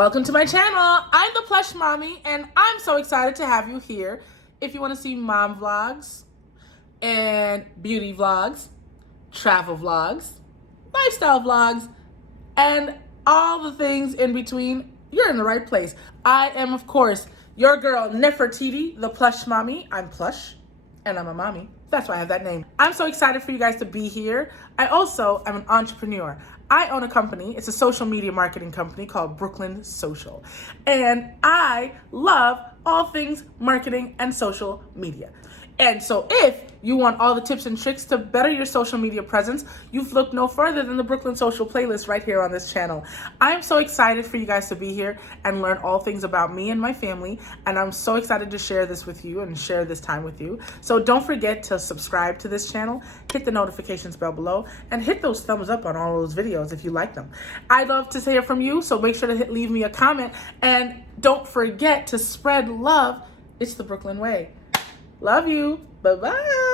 Welcome to my channel. I'm the Plush Mommy, and I'm so excited to have you here. If you want to see mom vlogs and beauty vlogs, travel vlogs, lifestyle vlogs, and all the things in between, you're in the right place. I am, of course, your girl, Nefertiti, the Plush Mommy. I'm Plush, and I'm a mommy. That's why I have that name. I'm so excited for you guys to be here. I also am an entrepreneur. I own a company. It's a social media marketing company called Brooklyn Social. And I love all things marketing and social media. And so if you want all the tips and tricks to better your social media presence, you've looked no further than the Brooklyn Social playlist right here on this channel. I'm so excited for you guys to be here and learn all things about me and my family. And I'm so excited to share this with you and share this time with you. So don't forget to subscribe to this channel, hit the notifications bell below, and hit those thumbs up on all those videos if you like them. I'd love to hear from you, so make sure to leave me a comment. And don't forget to spread love. It's the Brooklyn way. Love you. Bye-bye.